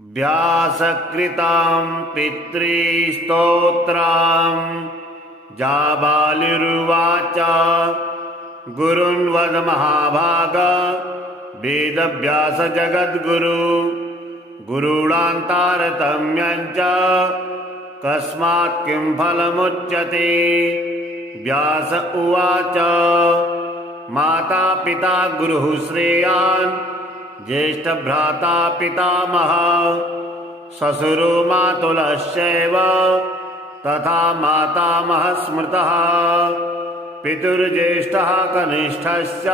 व्यासकृतां पितृस्तोत्रां जाबालिरुवाच गुरुन् वद महाभाग वेदव्यास जगद्गुरु गुरूणान्तारतम्यं च कस्मात् किं फलमुच्यते। व्यास उवाच माता पिता गुरुः श्रेयान् ज्येष्ठभ्राता पितामहः श्वशुरो मातुलश्चैव तथा मातामहः स्मृतः पितुर्ज्येष्ठः कनिष्ठश्च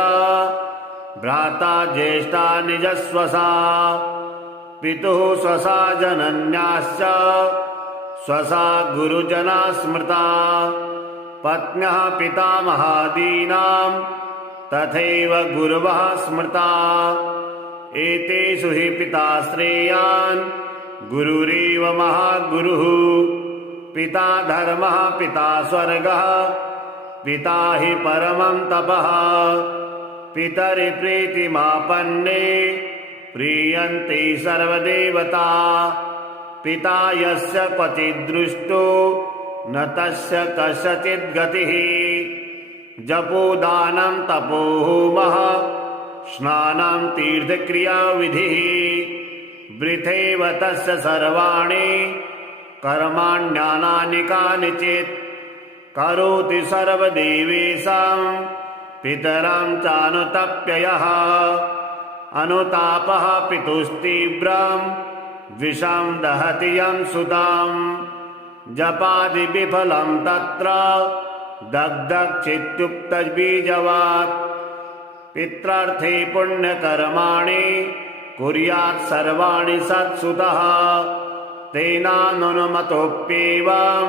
भ्राता ज्येष्ठा निजस्वसा पितुः स्वसा जनन्याश्च स्वसा गुरुजना स्मृता पत्न्यः पितामहादीनां तथैव गुरवः स्मृता एतेषु हि पिता श्रेयान् गुरुरेव महागुरुः पिता धर्मः पिता स्वर्गः पिता हि परमं तपः पितरि प्रीतिमापन्ने प्रीयन्ते सर्वदेवता पिता यस्य क्वचिद्दृष्टो न तस्य कस्यचित् गतिः जपोदानं तपो होमः स्नानं तीर्थक्रियाविधिः वृथैव तस्य सर्वाणि कर्माण्यनानि कानिचित् करोति सर्वदेवेषां पितरं चानुतप्ययः अनुतापः पितुस्तीव्रं विषं दहति यं सुतां जपादि विफलं तत्र दग्धचित्युक्तबीजवात् पित्रार्थे पुण्यकर्माणि कुर्यात् सर्वाणि सत्सुतः तेनानुमतोऽप्येवं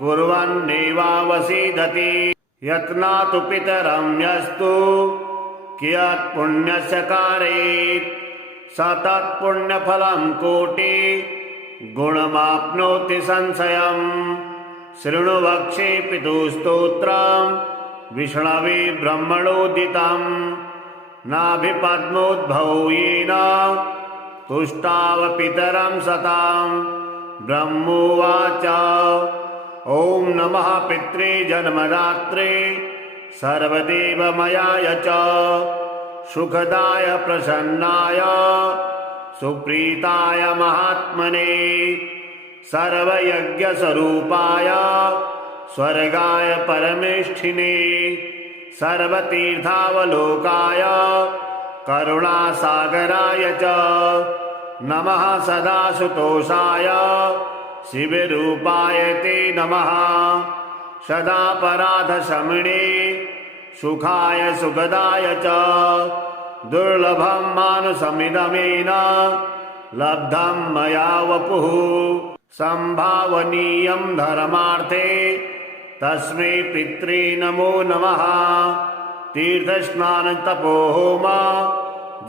कुर्वन्नेवावसीदति यत्नातु पितरं यस्तु कियत् पुण्यस्य कारयेत् स तत्पुण्यफलं कोटि गुणमाप्नोति संशयम् शृणु वक्षे पितुस्तोत्रं विष्णवे ब्रह्मणोदितं नाभिपद्मोद्भवो येन तुष्टाव पितरं सतां ब्रह्मोवाच ॐ नमः पित्रे जन्मदात्रे सर्वदेवमयाय च सुखदाय प्रसन्नाय सुप्रीताय महात्मने सर्वयज्ञस्वरूपाय स्वर्गाय परमेष्ठिने सर्वतीर्थावलोकाय करुणासागराय च नमः सदासुतोषाय शिवरूपाय ते नमः सदापराधशमने सुखाय सुखदाय च दुर्लभं मानुषमिदमेन लब्धं मया वपुः संभावनीयं धर्मार्थे तस्मै पित्रे नमो नमः तीर्थस्नान तपोहोम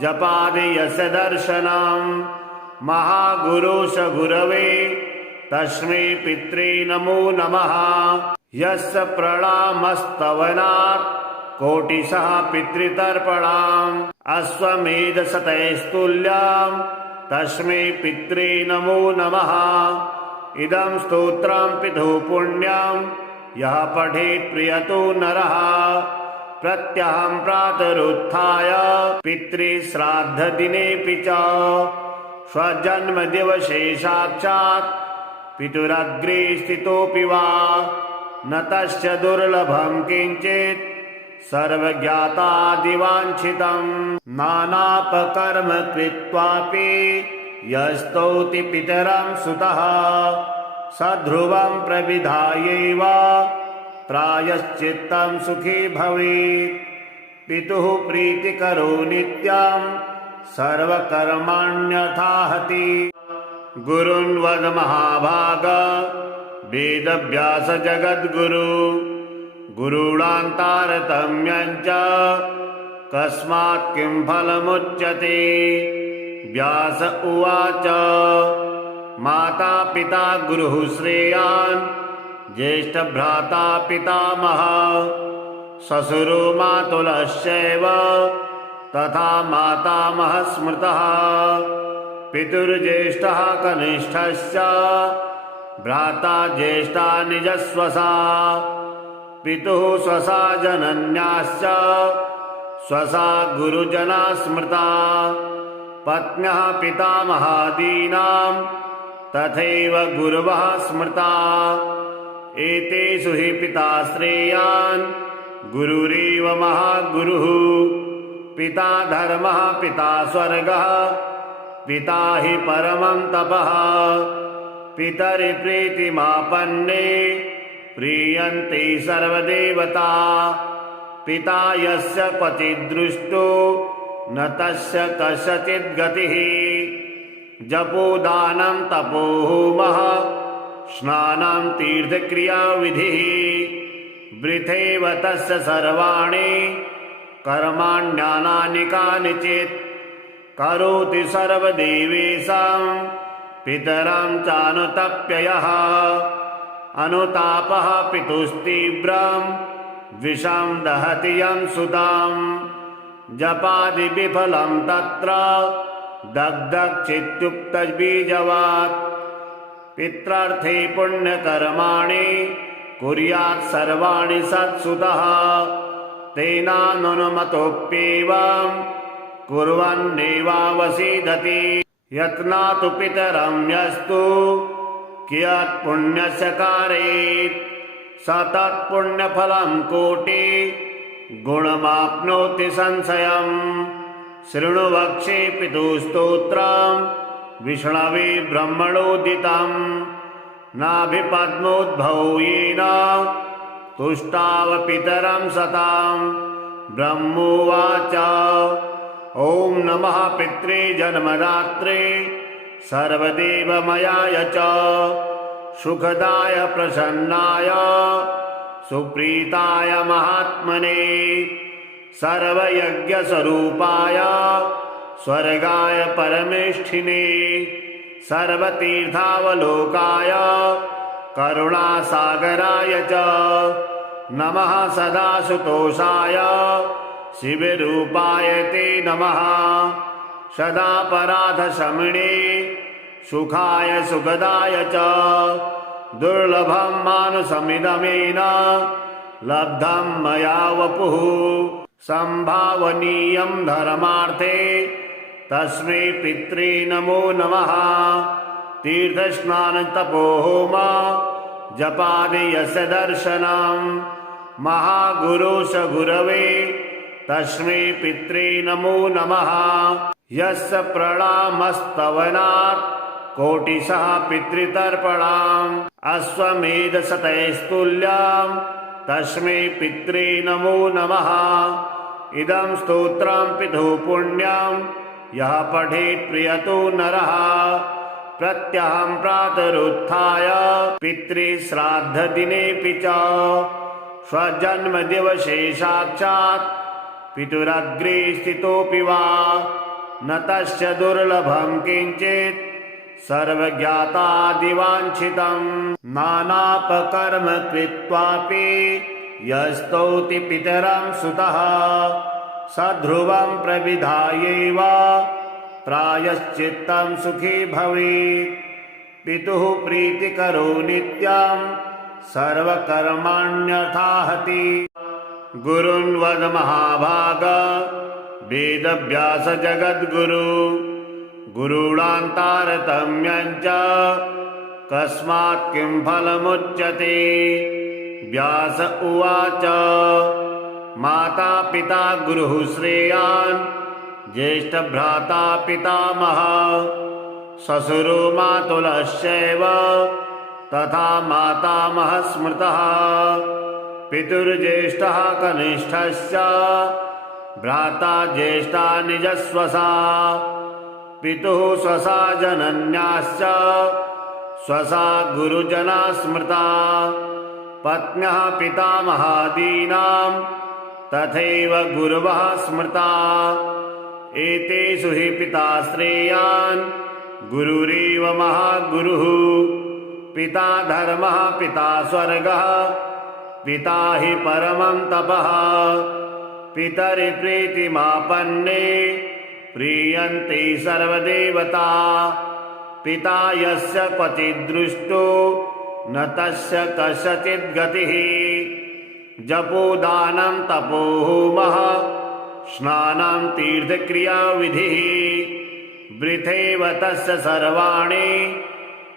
जपादि यस्य दर्शनं महागुरुश गुरवे तस्मै पित्रे नमो नमः यस्य प्रणामस्तवनात् कोटिशः पितृतर्पणाम् अश्वमेधशतैस्तुल्यं तस्मै पित्रे नमो नमः इदं स्तोत्रं पितुः पुण्यं यः पठेत् प्रियतो नरः प्रत्यहं प्रातरुत्थाय पितृश्राद्धदिनेऽपि च स्वजन्मदिवसे साक्षात् पितुरग्रे स्थितोऽपि वा न तस्य दुर्लभं किञ्चित् सर्वज्ञातादिवाञ्छितं नानापकर्म कृत्वापि यस्तौति पितरं सुतः सध्रुवं प्रविधायैव प्रायश्चित्तं सुखी भवेत् पितुः प्रीतिकरो नित्यं सर्वकर्माण्यथाहति गुरुन् वद महाभाग वेदव्यास जगद्गुरु गुरूणान्तारतम्यं च कस्मात् किं फलमुच्यते। व्यास उवाच माता पिता गुरुः श्रेयान् ज्येष्ठभ्राता पितामहः श्वशुरो मातुलश्चैव तथा मातामहः स्मृतः पितुर्ज्येष्ठः कनिष्ठश्च भ्राता ज्येष्ठा निजस्वसा पितुः स्वसा जनन्याश्च स्वसा गुरुजना स्मृता पत्न्यः पितामहादीनां तथैव गुरवः स्मृता एतेषु हि पिता श्रेयान् गुरुरेव महागुरुः पिता धर्मः पिता स्वर्गः पिता हि परमं तपः पितरि प्रीतिमापन्ने प्रीयन्ते सर्वदेवता पिता यस्य क्वचिद्दृष्टो न तस्य कस्यचित् गतिः जपोदानं तपो होमः स्नानं तीर्थक्रियाविधिः वृथैव तस्य सर्वाणि कर्माण्यनानि कानिचित् करोति सर्वदेवेषां पितरं चानुतप्ययः अनुतापः पितुस्तीव्रं विषं दहति यं सुतां जपादि विफलं तत्र दग्धचित्युक्तबीजवात् पित्रार्थे पुण्यकर्माणि कुर्यात् सर्वाणि सत्सुतः तेनानुमतोऽप्येवं कुर्वन्नेवावसीदति यत्नातु पितरं यस्तु कियत् पुण्यस्य कारयेत् स तत्पुण्यफलं कोटि गुणमाप्नोति संशयम् शृणु वक्षे पितुस्तोत्रं विष्णवे ब्रह्मणोदितं नाभिपद्मोद्भवो येन तुष्टाव पितरं सतां ब्रह्मोवाच ॐ नमः पित्रे जन्मदात्रे सर्वदेवमयाय च सुखदाय प्रसन्नाय सुप्रीताय महात्मने सर्वयज्ञस्वरूपाय स्वर्गाय परमेष्ठिने सर्वतीर्थावलोकाय करुणासागराय च नमः सदासुतोषाय शिवरूपाय ते नमः सदापराधशमने सुखाय सुखदाय च दुर्लभं मानुषमिदमेन लब्धं मया वपुः संभावनीयं धर्मार्थे तस्मै पित्रे नमो नमः तीर्थस्नानतपोहोम जपादि यस्य दर्शनं महागुरुश गुरवे तस्मै पित्रे नमो नमः यस्य प्रणामस्तवनात् कोटिशः पितृतर्पणाम् अश्वमेधशतैस्तुल्यं तस्मै पित्रे नमो नमः इदं स्तोत्रं पितुः पुण्यं यः पठेत् प्रियतो नरः प्रत्यहं प्रातरुत्थाय पितृश्राद्धदिनेऽपि च स्वजन्मदिवसे साक्षात् पितुरग्रे स्थितोऽपि वा न तस्य दुर्लभं किञ्चित् सर्वज्ञातादिवाञ्छितं नानापकर्म कृत्वापि यस्तौति पितरं सुतः सध्रुवं प्रविधायैव प्रायश्चित्तं सुखी भवेत् पितुः प्रीतिकरो नित्यं सर्वकर्माण्यर्थाहति गुरुन् वद महाभाग वेदव्यास जगद्गुरु गुरूणां तारतम्यं च कस्मात् किं फलमुच्यते व्यास उवाच माता पिता गुरुः श्रेयान् ज्येष्ठभ्राता पितामहः श्वशुरो मातुलश्चैव तथा मातामहः स्मृतः पितुर्ज्येष्ठः कनिष्ठश्च भ्राता ज्येष्ठा निजस्वसा पितुः स्वसा जनन्याश्च स्वसा गुरुजना स्मृता पत्न्यः पितामहादीनां तथैव गुरवः स्मृता एतेषु हि पिता श्रेयान् गुरुरेव महागुरुः पिता धर्मः पिता स्वर्गः पिता हि परमं तपः पितरि प्रीतिमापन्ने प्रीयन्ते सर्वदेवता पिता यस्य क्वचिद्दृष्टो न तस्य कस्यचिद्गतिः जपोदानं तपो होमः स्नानं तीर्थक्रियाविधिः वृथैव तस्य सर्वाणि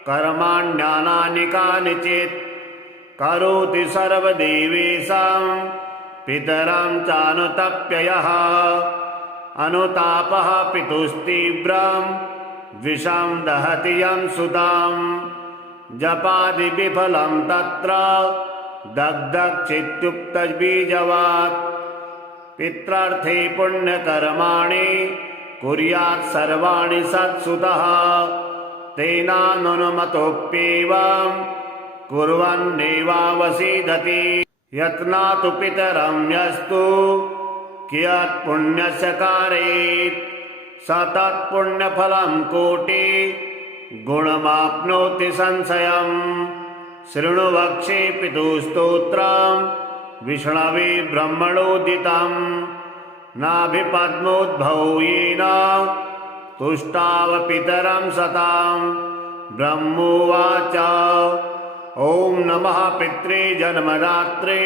कर्माण्यनानि कानिचित् करोति सर्वदेवेषां पितरं चानुतप्ययः अनुतापः पितुस्तीव्रं विषं दहति यं सुतां जपादि विफलं तत्र दग्धचित्युक्तबीजवात् पित्रार्थे पुण्यकर्माणि कुर्यात् सर्वाणि सत्सुतः तेनानुमतोऽप्येवं कुर्वन्नेवावसीदति यत्नातु पितरं यस्तु कियत् पुण्यस्य कारयेत् स तत्पुण्यफलं कोटि गुणमाप्नोति संशयम् शृणु वक्षे पितुस्तोत्रं विष्णवे ब्रह्मणोदितम् नाभिपद्मोद्भवो येन तुष्टाव पितरं सतां ब्रह्मोवाच ॐ नमः पित्रे जन्मदात्रे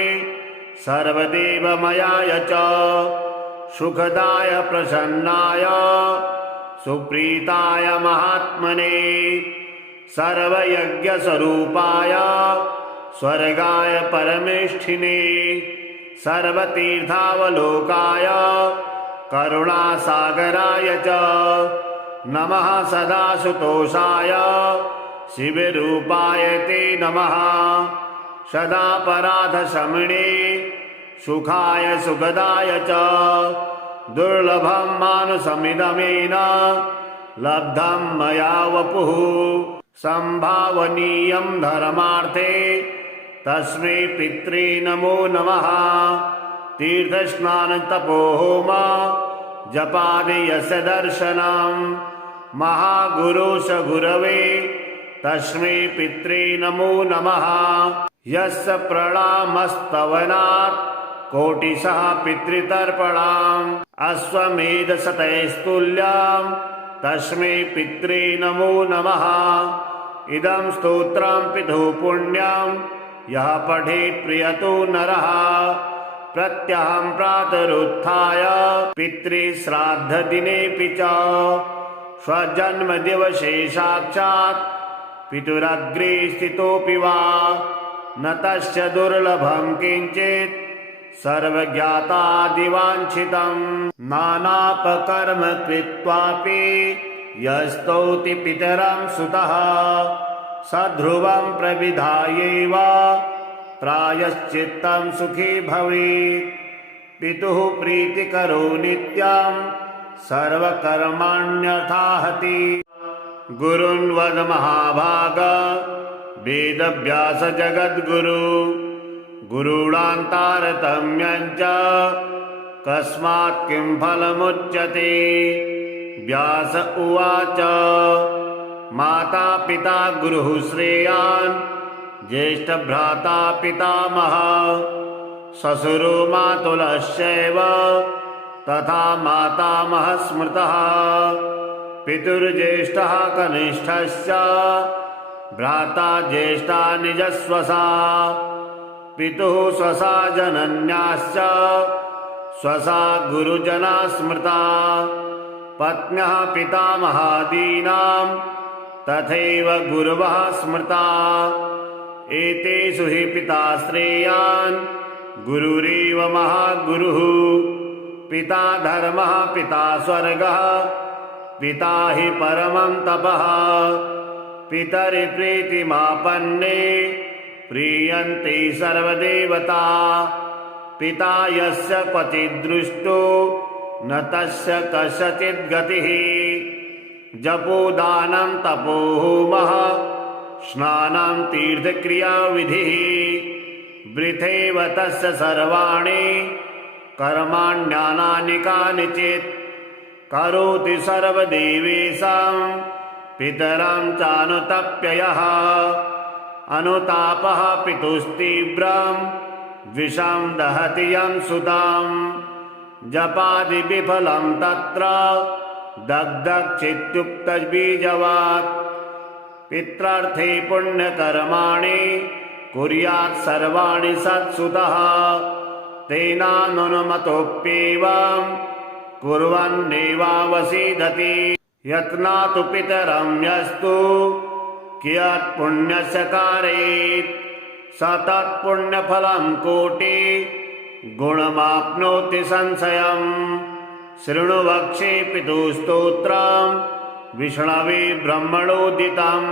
सर्वदेवमयाय च सुखदाय प्रसन्नाय सुप्रीताय महात्मने सर्वयज्ञस्वरूपाय स्वर्गाय परमेष्ठिने सर्वतीर्थावलोकाय करुणासागराय च नमः सदाशुतोषाय शिवरूपाय ते नमः सदापराधशमने सुखाय सुखदाय च दुर्लभं मानुषमिदमेन लब्धं मया वपुः संभावनीयं धर्मार्थे तस्मै पित्रे नमो नमः तीर्थस्नानतपोहोम जपादि यस्य दर्शनं महागुरुश गुरवे तस्मै पित्रे नमो नमः यस्य प्रणामस्तवनात् कोटिशः पितृतर्पणाम् अश्वमेधशतैस्तुल्यं तस्मै पित्रे नमो नमः इदं स्तोत्रं पितुः पुण्यं यः पठेत् प्रियतो नरः प्रत्यहं प्रातरुत्थाय पितृश्राद्धदिनेऽपि च स्वजन्मदिवसे साक्षात् पितुरग्रे स्थितोऽपि वा न तस्य दुर्लभं किञ्चित् सर्वज्ञातादिवाञ्छितं नानापकर्म कृत्वापि यस्तौति पितरं सुतः स ध्रुवं प्रविधायैव प्रायश्चित्तं सुखी भवेत् पितुः प्रीतिकरो नित्यं सर्वकर्माण्यर्थाहति गुरुन् वद महाभाग वेदव्यास जगद्गुरु गुरूणां तारतम्यं च कस्मात् किं फलमुच्यते व्यास उवाच माता पिता गुरुः श्रेयान् ज्येष्ठभ्राता पितामहः श्वशुरो मातुलश्चैव तथा मातामहः स्मृतः पितुर्ज्येष्ठः कनिष्ठश्च भ्राता ज्येष्ठा निजस्वसा पितुः स्वसा जनन्याश्च स्वसा गुरुजना स्मृता पत्न्यः पितामहादीनां तथैव गुरवः स्मृता एतेषु हि पिता श्रेयान् गुरुरेव महागुरुः पिता धर्मः पिता स्वर्गः पिता हि परमं तपः पितरि प्रीतिमापन्ने प्रीयन्ते सर्वदेवता पिता यस्य क्वचिद्दृष्टो न तस्य कस्यचिद्गतिः जपोदानं तपो होमः स्नानं तीर्थक्रियाविधिः वृथैव तस्य सर्वाणि कर्माण्यनानि कानिचित् करोति सर्वदेवेषां पितरं चानुतप्ययः अनुतापः पितुस्तीव्रं विषं दहति यं सुतां जपादि विफलं तत्र दग्धचित्युक्तबीजवात् पित्रार्थे पुण्यकर्माणि कुर्यात् सर्वाणि सत्सुतः तेनानुमतोऽप्येवं कुर्वन्नेवावसीदति यत्नातु पितरं यस्तु कियत् पुण्यस्य कारयेत् स तत्पुण्यफलं कोटि गुणमाप्नोति संशयम् शृणु वक्षे पितुस्तोत्रं विष्णवे ब्रह्मणोदितम्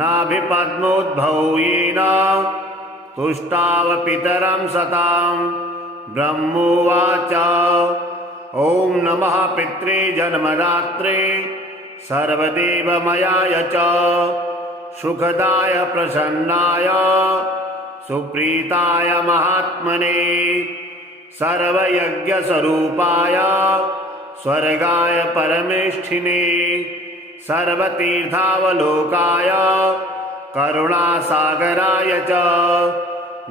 नाभिपद्मोद्भवो येन तुष्टाव पितरं सतां ब्रह्मोवाच ॐ नमः पित्रे जन्मदात्रे सर्वदेवमयाय च सुखदाय प्रसन्नाय सुप्रीताय महात्मने सर्वयज्ञस्वरूपाय स्वर्गाय परमेष्ठिने सर्वतीर्थावलोकाय करुणासागराय च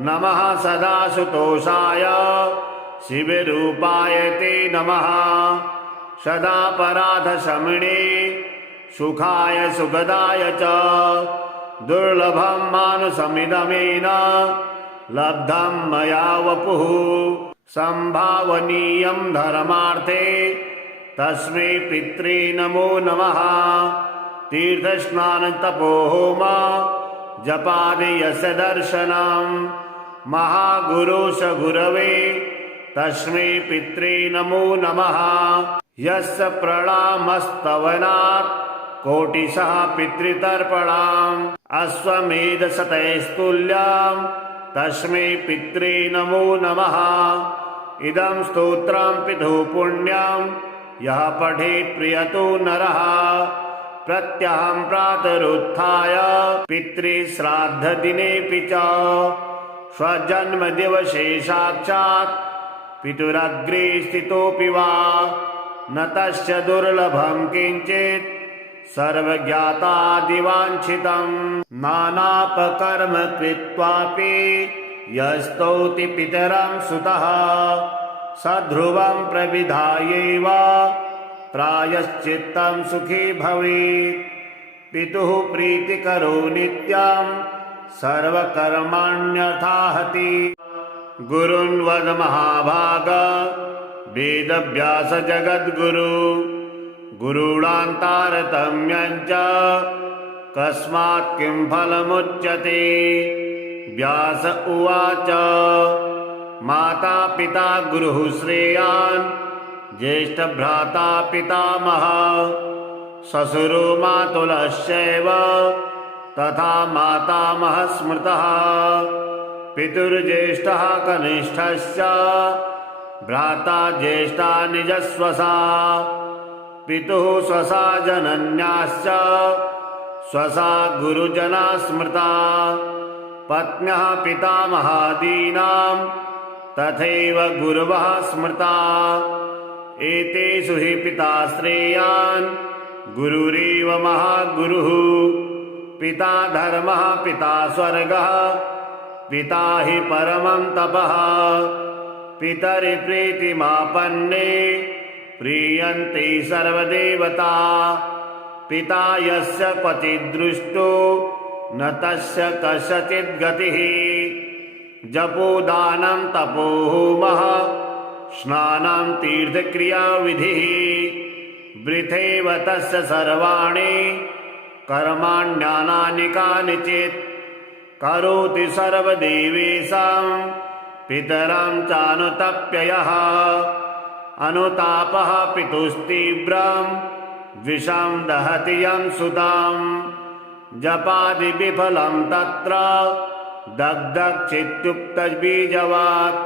नमः सदाशुतोषाय शिवरूपाय ते नमः सदापराधशमने सुखाय सुखदाय च दुर्लभं मानुषमिदमेन लब्धं मया वपुः संभावनीयं धर्मार्थे तस्मै पित्रे नमो नमः तीर्थस्नानतपोहोम जपादि यस्य दर्शनं महागुरुश गुरवे तस्मै पित्रे नमो नमः यस्य प्रणामस्तवनात् कोटिशः पितृतर्पणाम् अश्वमेधशतैस्तुल्यं तस्मै पित्रे नमो नमः इदं स्तोत्रं पितुः पुण्यं यः पठेत् प्रियतो नरः प्रत्यहं प्रातरुत्थाय पितृश्राद्धदिनेऽपि च स्वजन्मदिवसे साक्षात् पितुरग्रे स्थितोऽपि वा न तस्य दुर्लभं किञ्चित् सर्वज्ञातादिवाञ्छितं नानापकर्म कृत्वापि यस्तौति पितरं सुतः सध्रुवं प्रविधायैव प्रायश्चित्तं सुखी भवेत् पितुः प्रीतिकरो नित्यं सर्वकर्माण्यर्थाहति गुरुन् वद महाभाग वेदव्यास जगद्गुरु गुरूणां तारतम्यं च कस्मात् किं फलमुच्यते व्यास उवाच माता पिता गुरुः श्रेयान् ज्येष्ठभ्राता पितामहः श्वशुरो मातुलश्चैव तथा मातामहः स्मृतः पितुर्ज्येष्ठः कनिष्ठश्च भ्राता ज्येष्ठा निजस्वसा पितुः स्वसा जनन्याश्च स्वसा गुरुजना स्मृता पत्न्यः पितामहादीनां तथैव गुरवः स्मृता एतेषु हि पिता श्रेयान् गुरुरेव महागुरुः पिता धर्मः पिता स्वर्गः पिता हि परमं तपः पितरि प्रीतिमापन्ने प्रीयन्ते सर्वदेवता पिता यस्य क्वचिद्दृष्टो न तस्य कस्यचित् गतिः जपोदानं तपोहोमः स्नानं तीर्थक्रियाविधिः वृथैव तस्य सर्वाणि कर्माण्यनानि कानिचित् करोति सर्वदेवेषां पितरं चानुतप्ययः अनुतापः पितुस्तीव्रं विषं दहति यं सुतं जपादि विफलं तत्र दग्धचित्युक्तबीजवात्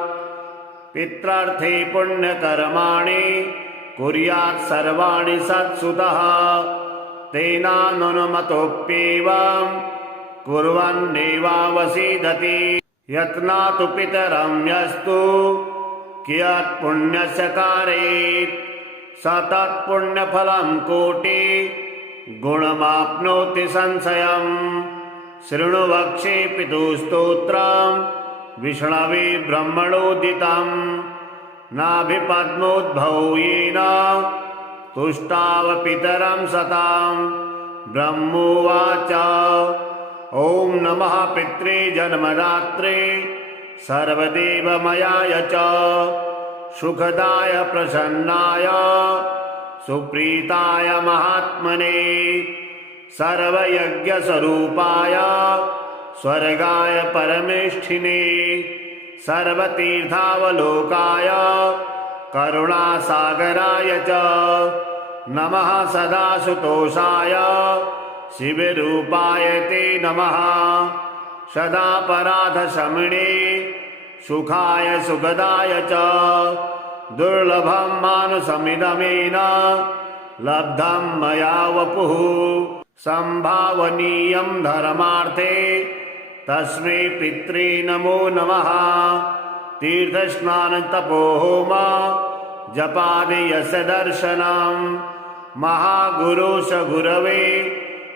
पित्रार्थे पुण्यकर्माणि कुर्यात् सर्वाणि सत्सुतः तेनानुमतोऽप्येवं कुर्वन्नेवावसीदति यत्नातु पितरं यस्तु कियत् पुण्यस्य कारयेत् स तत्पुण्यफलं कोटि गुणमाप्नोति संशयम् शृणु वक्षे पितुस्तोत्रं विष्णवे ब्रह्मणोदितं नाभिपद्मोद्भवो येन तुष्टावपितरं सतां ब्रह्मोवाच ॐ नमः पित्रे जन्मदात्रे सर्वदेवमयाय च सुखदाय प्रसन्नाय सुप्रीताय महात्मने सर्वयज्ञस्वरूपाय स्वर्गाय परमेष्ठिने सर्वतीर्थावलोकाय करुणासागराय च नमः सदासुतोषाय शिवरूपाय ते नमः सदापराधशमने सुखाय सुखदाय च दुर्लभं मानुषमिदमेन लब्धं मया वपुः संभावनीयं धर्मार्थे तस्मै पित्रे नमो नमः तीर्थस्नानतपोहोम जपादि यस्य दर्शनं महागुरुस गुरवे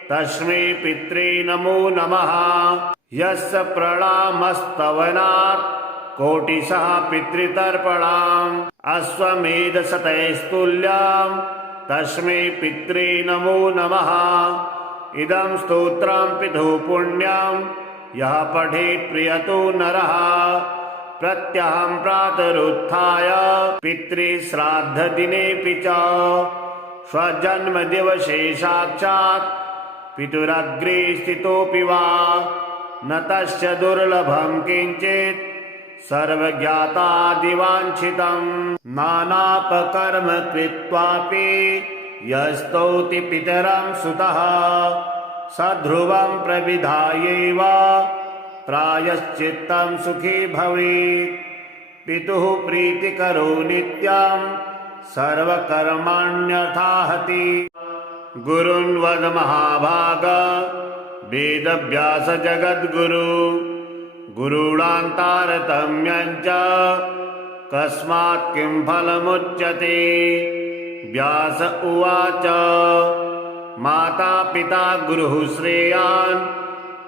तस्मै पित्रे नमो नमः यस्य प्रणामस्तवनात् कोटिशः पितृतर्पणाम् अश्वमेधशतैस्तुल्यं तस्मै पित्रे नमो नमः इदं स्तोत्रं पितुः पुण्यं यः पठेत् प्रियतो नरः प्रत्यहं प्रातरुत्थाय पितृश्राद्धदिनेऽपि च स्वजन्मदिवसे साक्षात् पितुरग्रे स्थितोऽपि वा न तस्य दुर्लभं किञ्चित् सर्वज्ञातादिवाञ्छितं नानापकर्म कृत्वापि यस्तौति पितरं सुतः सध्रुवं प्रविधायैव प्रायश्चित्तं सुखी भवेत् पितुः प्रीतिकरो नित्यं सर्वकर्माण्यर्थाहति गुरुन् वद महाभाग वेदव्यास जगद्गुरु गुरूणां तारतम्यं च कस्मात् किं फलमुच्यते व्यास उवाच माता पिता गुरुः श्रेयान्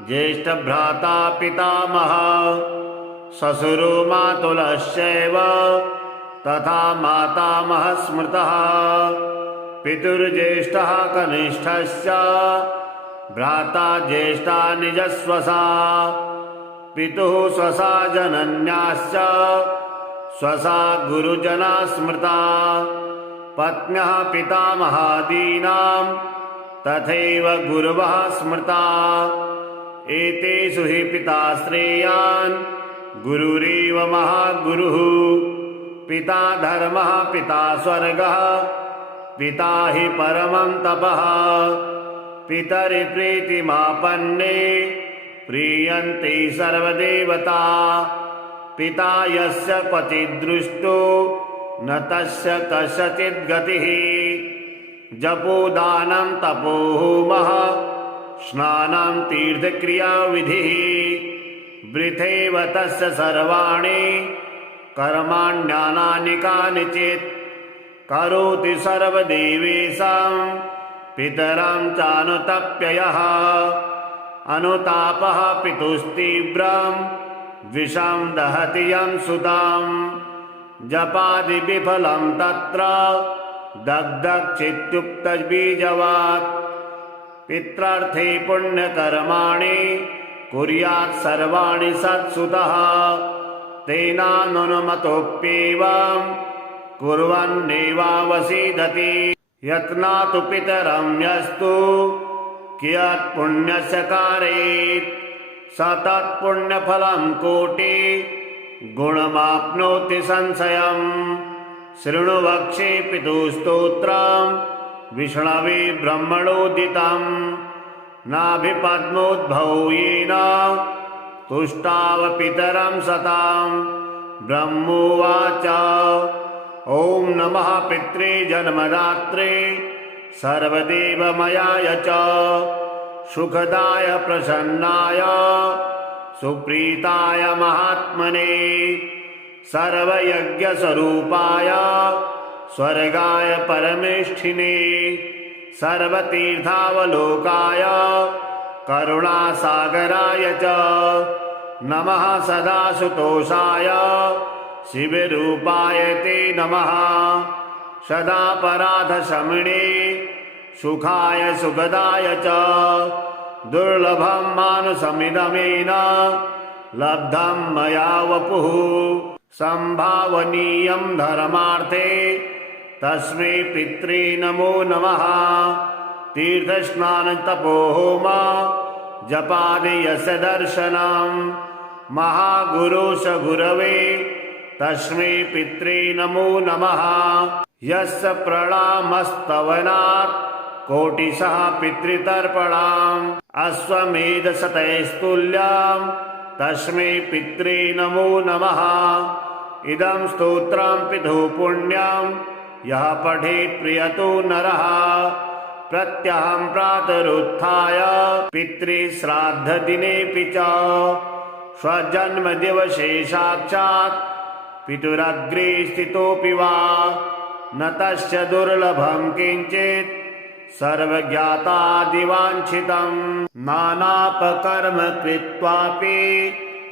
ज्येष्ठभ्राता पितामहः श्वशुरो मातुलश्चैव तथा मातामहः स्मृतः पितुर्ज्येष्ठः कनिष्ठश्च भ्राता ज्येष्ठा निजस्वसा पितुः स्वसा जनन्याश्च स्वसा गुरुजना स्मृता पत्न्यः पितामहादीनां तथैव गुरवः स्मृता एतेषु हि पिता श्रेयान् गुरुरेव महागुरुः पिता धर्मः पिता स्वर्गः पिता हि परमं तपः पितरि प्रीतिमापन्ने प्रीयन्ते सर्वदेवता पिता यस्य क्वचिद्दृष्टो न तस्य कस्यचित् गतिः जपोदानं तपोहोमः स्नानं तीर्थक्रियाविधिः वृथैव तस्य सर्वाणि कर्माण्यानानि कानिचित् करोति सर्वदेवेषां पितरं चानुतप्ययः अनुतापः पितुस्तीव्रं विषं दहति यं सुतं जपादि विफलं तत्र दग्धचित्युक्तबीजवात् पित्रार्थे पुण्यकर्माणि कुर्यात् सर्वाणि सत्सुतः तेनानुमतोऽप्येवं कुर्वन्नेवावसीदति यत्नातु पितरं यस्तु कियत् पुण्यस्य कारयेत् स तत्पुण्यफलं कोटि गुणमाप्नोति संशयम् शृणु वक्षे पितुस्तोत्रं विष्णवे ब्रह्मणोदितं नाभिपद्मोद्भवो येन तुष्टावपितरं सतां ब्रह्मोवाच ॐ नमः पित्रे जन्मदात्रे सर्वदेवमयाय च सुखदाय प्रसन्नाय सुप्रीताय महात्मने सर्वयज्ञस्वरूपाय स्वर्गाय परमेष्ठिने सर्वतीर्थावलोकाय करुणासागराय च नमः सदासुतोषाय शिवरूपाय ते नमः सदापराधशमने सुखाय सुखदाय च दुर्लभं मानुषमिदमेन लब्धं मया वपुः संभावनीयं धर्मार्थे तस्मै पित्रे नमो नमः तीर्थस्नान तपोहोम जपादि यस्य दर्शनं महागुरुस गुरवे तस्मै पित्रे नमो नमः यस्य प्रणामस्तवनात् कोटिशः पितृतर्पणाम् अश्वमेधशतैस्तुल्यं तस्मै पित्रे नमो नमः इदं स्तोत्रं पितुः पुण्यं यः पठेत् प्रियतो नरः प्रत्यहं प्रातरुत्थाय पितृश्राद्धदिनेऽपि च स्वजन्मदिवसे साक्षात् पितुरग्रे स्थितोऽपि वा न तस्य दुर्लभं किञ्चित् सर्वज्ञातादिवाञ्छितं नानापकर्म कृत्वापि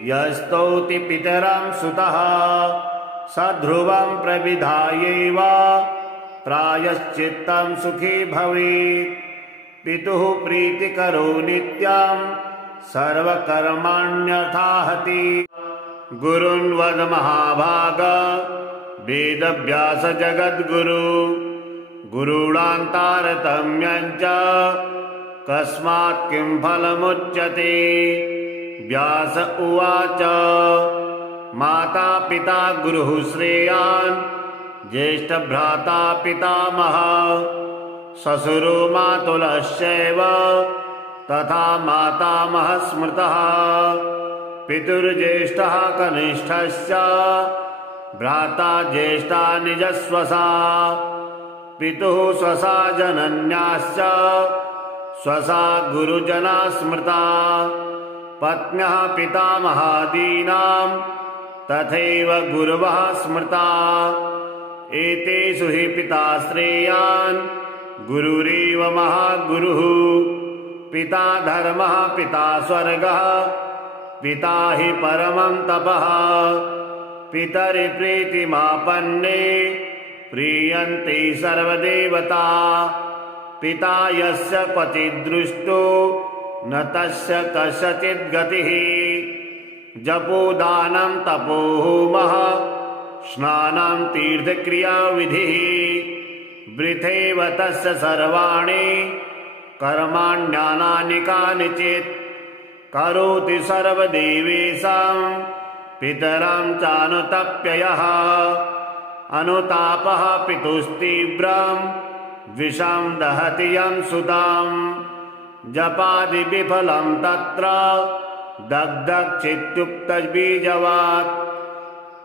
यस्तौति पितरं सुतः सध्रुवं प्रविधायैव प्रायश्चित्तं सुखी भवेत् पितुः प्रीतिकरो नित्यं सर्वकर्माण्यर्थाहति गुरुन् वद महाभाग वेदव्यास जगद्गुरु गुरूणान्तारतम्यं च कस्मात् किं फलमुच्यते व्यास उवाच माता पिता गुरुः श्रेयान् ज्येष्ठभ्राता पितामहः श्वशुरो मातुलश्चैव तथा मातामहः स्मृतः पितुर्ज्येष्ठः कनिष्ठश्च भ्राता ज्येष्ठा निजस्वसा पितुः स्वसा जनन्याश्च स्वसा गुरुजना स्मृता पत्न्यः पितामहादीनां तथैव गुरवः स्मृता एतेषु हि पिता श्रेयान् गुरुरेव महागुरुः पिता धर्मः पिता स्वर्गः पिता हि परमं तपः पितरि प्रीतिमापन्ने प्रीयन्ते सर्वदेवता पिता यस्य क्वचिद्दृष्टो न तस्य कस्यचित् गतिः जपोदानं तपोहोमः स्नानं तीर्थक्रियाविधिः वृथैव तस्य सर्वाणि कर्माण्यानानि कानिचित् करोति सर्वदेवेषां पितरं चानुतप्ययः अनुतापः पितुस्तीव्रं विषं दहति यं सुतं जपादि विफलं तत्र दग्धचित्युक्तबीजवात्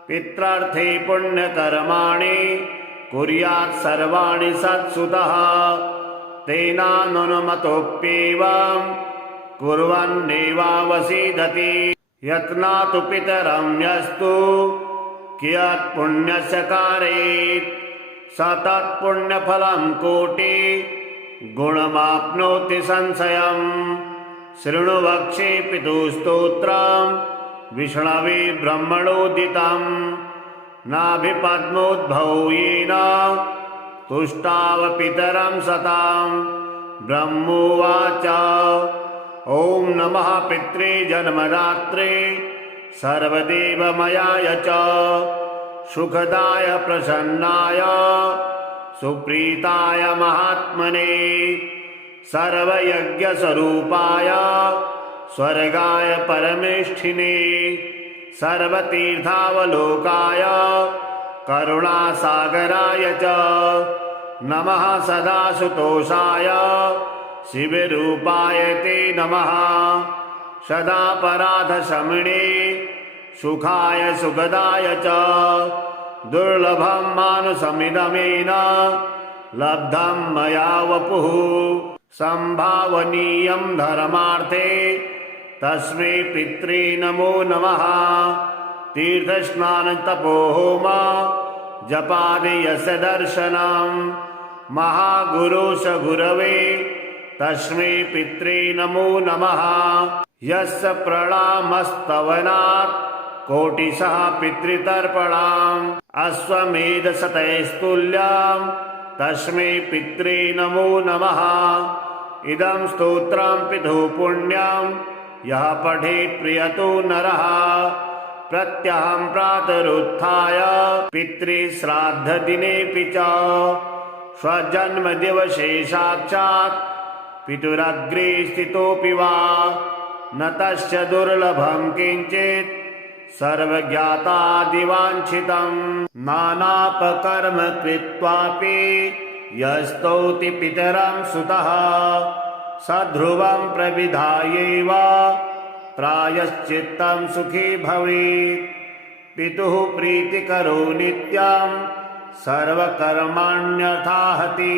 पित्रार्थे पुण्यकर्माणि कुर्यात् सर्वाणि सत्सुतः तेनानुमतोऽप्येवं कुर्वन्नेवावसीदति यत्नातु पितरं यस्तु कियत् पुण्यस्य कारयेत् स तत्पुण्यफलं कोटि गुणमाप्नोति संशयम् शृणु वक्षे पितुस्तोत्रं विष्णवे ब्रह्मणोदितं नाभिपद्मोद्भवो येन तुष्टाव पितरं सतां ब्रह्मोवाच ॐ नमः पित्रे जन्मदात्रे सर्वदेवमयाय च सुखदाय प्रसन्नाय सुप्रीताय महात्मने सर्वयज्ञस्वरूपाय स्वर्गाय परमेष्ठिने सर्वतीर्थावलोकाय करुणासागराय च नमः सदाशुतोषाय शिवरूपाय ते नमः सदापराधशमने सुखाय सुखदाय च दुर्लभं मानुषमिदमेन लब्धं मया वपुः संभावनीयं धर्मार्थे तस्मै पित्रे नमो नमः तीर्थस्नान तपोहोम जपादि यस्य दर्शनं महागुरुस गुरवे तस्मै पित्रे नमो नमः यस्य प्रणामस्तवनात् कोटिशः पितृतर्पणाम् अश्वमेधशतैस्तुल्यां तस्मै पित्रे नमो नमः। इदं स्तोत्रं पितुः पुण्यं यः पठेत् प्रियतो नरः। प्रत्यहं प्रातरुत्थाय पितृश्राद्धदिनेऽपि च स्वजन्मदिवसे साक्षात् पितुरग्रे स्थितोऽपि वा न तस्य दुर्लभं किञ्चित् सर्वज्ञातादिवाञ्छितं। नानापकर्म कृत्वापि यस्तौति पितरं सुतः स ध्रुवं प्रविधायैव प्रायश्चित्तं सुखी भवेत्। पितुः प्रीतिकरो नित्यं सर्वकर्माण्यर्थाहति।